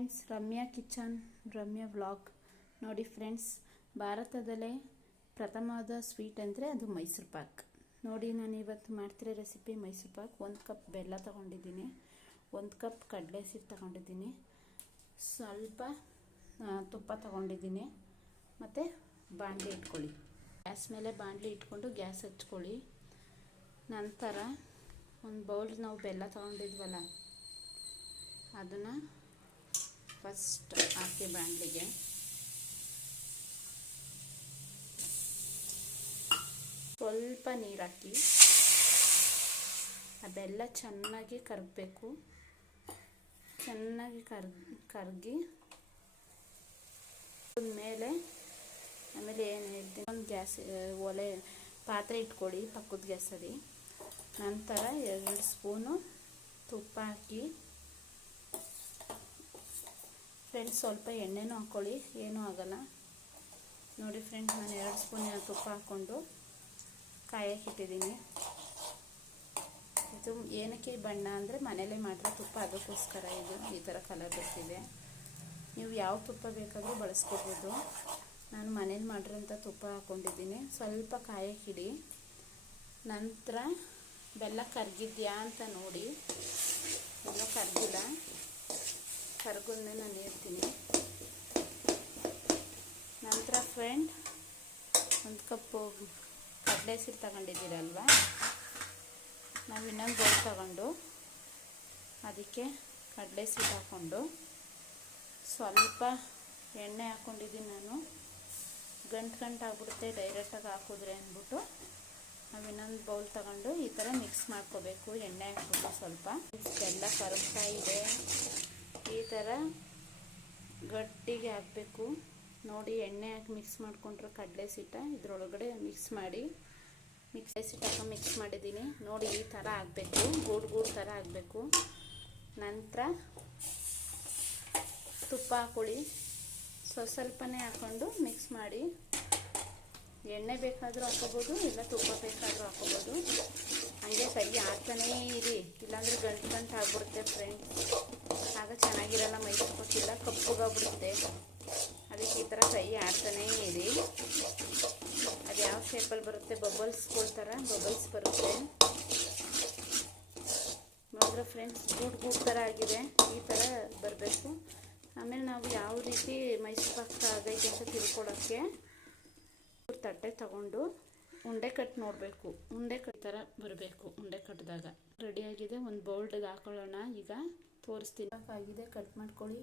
Friends, Ramya kitchen, Ramya vlog. ನೋಡಿ friends, ಭಾರತದಲ್ಲೇ ಪ್ರಥಮವಾದ sweet ಅಂದರೆ ಅದು ಮೈಸೂರು ಪಾಕ್. ನೋಡಿ, ನಾನು ಇವತ್ತು ಮಾಡ್ತಿರೋ ರೆಸಿಪಿ ಮೈಸೂರು ಪಾಕ್. 1 ಕಪ್ ಬೆಲ್ಲ ತೊಗೊಂಡಿದ್ದೀನಿ, 1 ಕಪ್ ಕಡಲೆ ಹಿಟ್ಟು ತೊಗೊಂಡಿದ್ದೀನಿ, ಸ್ವಲ್ಪ ತುಪ್ಪ ತೊಗೊಂಡಿದ್ದೀನಿ. ಮತ್ತು ಬಾಣಲಿ ಇಟ್ಕೊಳ್ಳಿ. ಗ್ಯಾಸ್ ಮೇಲೆ ಬಾಣಲಿ ಇಟ್ಕೊಂಡು ಗ್ಯಾಸ್ ಹಚ್ಕೊಳ್ಳಿ. ನಂತರ ಒಂದು ಬೌಲ್ ನಾವು ಬೆಲ್ಲ ತೊಗೊಂಡಿದ್ವಲ್ಲ ಅದನ್ನು ಫಸ್ಟ್ ಹಾಕಿ ಬಾಣಲಿಗೆ. ಸ್ವಲ್ಪ ನೀರು ಹಾಕಿ ಅದೆಲ್ಲ ಚೆನ್ನಾಗಿ ಕರಗಬೇಕು. ಚೆನ್ನಾಗಿ ಕರಗಿ ಮೇಲೆ ಆಮೇಲೆ ಏನು ಹೇಳ್ತೀನಿ, ಒಂದು ಗ್ಯಾಸ್ ಒಲೆ ಪಾತ್ರೆ ಇಟ್ಕೊಳ್ಳಿ ಪಕ್ಕದ ಗ್ಯಾಸಲ್ಲಿ. ನಂತರ 2 ಸ್ಪೂನು ತುಪ್ಪ ಹಾಕಿ ಫ್ರೆಂಡ್ಸ್, ಸ್ವಲ್ಪ ಎಣ್ಣೆನೂ ಹಾಕ್ಕೊಳ್ಳಿ, ಏನೂ ಆಗಲ್ಲ. ನೋಡಿ ಫ್ರೆಂಡ್ಸ್, ನಾನು 2 ಸ್ಪೂನ್ ತುಪ್ಪ ಹಾಕ್ಕೊಂಡು ಕಾಯಕ್ಕೆ ಇಟ್ಟಿದ್ದೀನಿ. ಇದು ಏನಕ್ಕೆ ಬಣ್ಣ ಅಂದರೆ ಮನೇಲೇ ಮಾಡಿರೋ ತುಪ್ಪ, ಅದಕ್ಕೋಸ್ಕರ ಇದು ಈ ಥರ ಕಲರ್ ಬರ್ತಿದೆ. ನೀವು ಯಾವ ತುಪ್ಪ ಬೇಕಾದರೂ ಬಳಸ್ಕೋಬೋದು. ನಾನು ಮನೇಲಿ ಮಾಡಿರೋಂಥ ತುಪ್ಪ ಹಾಕ್ಕೊಂಡಿದ್ದೀನಿ. ಸ್ವಲ್ಪ ಕಾಯಕ್ಕಿಡಿ. ನಂತರ ಬೆಲ್ಲ ಕರಗಿದ್ಯಾ ಅಂತ ನೋಡಿ. ಎಲ್ಲ ಕರಗಿಲ್ಲ, ಕರಗೋದ್ಮೇಲೆ ನಾನು ಹೇಳ್ತೀನಿ. ನಂತರ ಫ್ರೆಂಡ್, 1 ಕಪ್ಪು ಕಡಲೆ ಹಿಟ್ಟು ತಗೊಂಡಿದ್ದೀರಲ್ವ, ನಾವು ಇನ್ನೊಂದು ಬೌಲ್ ತಗೊಂಡು ಅದಕ್ಕೆ ಕಡಲೆ ಹಿಟ್ಟು ಹಾಕ್ಕೊಂಡು ಸ್ವಲ್ಪ ಎಣ್ಣೆ ಹಾಕ್ಕೊಂಡಿದ್ದೀನಿ. ನಾನು ಗಂಟು ಆಗ್ಬಿಡುತ್ತೆ ಡೈರೆಕ್ಟಾಗಿ ಹಾಕಿದ್ರೆ ಅಂದ್ಬಿಟ್ಟು ನಾವು ಇನ್ನೊಂದು ಬೌಲ್ ತಗೊಂಡು ಈ ಥರ ಮಿಕ್ಸ್ ಮಾಡ್ಕೋಬೇಕು. ಎಣ್ಣೆ ಹಾಕ್ಬಿಟ್ಟು ಸ್ವಲ್ಪ ಬೆಲ್ಲ ಕರಗ್ತಾ ಇದೆ. ಈ ಥರ ಗಟ್ಟಿಗೆ ಹಾಕಬೇಕು. ನೋಡಿ, ಎಣ್ಣೆ ಹಾಕಿ ಮಿಕ್ಸ್ ಮಾಡಿಕೊಂಡ್ರೆ ಕಡಲೆ ಹಿಟ್ಟು ಇದರೊಳಗಡೆ ಮಿಕ್ಸ್ ಮಾಡಿ, ಮಿಕ್ಸ್ ಹಾಕಿ ಮಿಕ್ಸ್ ಮಾಡಿದ್ದೀನಿ. ನೋಡಿ, ಈ ಥರ ಆಗಬೇಕು, ಗೂಡು ಥರ ಆಗಬೇಕು. ನಂತರ ತುಪ್ಪ ಹಾಕ್ಕೊಳ್ಳಿ. ಸ್ವಲ್ಪನೇ ಹಾಕ್ಕೊಂಡು ಮಿಕ್ಸ್ ಮಾಡಿ. ಎಣ್ಣೆ ಬೇಕಾದರೂ ಹಾಕೋಬೋದು, ಇಲ್ಲ ತುಪ್ಪ ಬೇಕಾದರೂ ಹಾಕೋಬೋದು. ಹಾಗೆ ಕೈ ಹಾಕ್ತಾನೇ ಇರಿ, ಇಲ್ಲಾಂದರೆ ಗಂಟು ಆಗ್ಬಿಡುತ್ತೆ ಫ್ರೆಂಡ್ಸ್. ಆಗ ಚೆನ್ನಾಗಿರಲ್ಲ ಮೈಸೂರು ಪಾಕ್, ಇಲ್ಲ ಕಪ್ಪಗಾಗ್ಬಿಡುತ್ತೆ. ಅದಕ್ಕೆ ಈ ಥರ ಕೈ ಆಡ್ತಾನೇ ಇರಿ. ಅದು ಯಾವ ಶೇಪಲ್ಲಿ ಬರುತ್ತೆ, ಬಬಲ್ಸ್ಗಳ ಥರ ಬಬಲ್ಸ್ ಬರುತ್ತೆ. ನೋಡ್ರೆ ಫ್ರೆಂಡ್ಸ್, ಗೂಡು ಥರ ಆಗಿದೆ. ಈ ಥರ ಬರಬೇಕು. ಆಮೇಲೆ ನಾವು ಯಾವ ರೀತಿ ಮೈಸೂರು ಪಾಕ್ ಆಗೈತೆ ಅಂತ ತಿಳ್ಕೊಳ್ಳೋಕ್ಕೆ ತಟ್ಟೆ ತಗೊಂಡು ಉಂಡೆ ಕಟ್ ನೋಡಬೇಕು. ಉಂಡೆ ಕಟ್ ಥರ ಬರಬೇಕು. ಉಂಡೆ ಕಟ್ಟಿದಾಗ ರೆಡಿಯಾಗಿದೆ. ಒಂದು ಬೌಲ್ಡ್ಗೆ ಹಾಕೊಳ್ಳೋಣ. ಈಗ ತೋರಿಸ್ತೀನಿ. ಆಗಿದೆ, ಕಟ್ ಮಾಡ್ಕೊಳ್ಳಿ.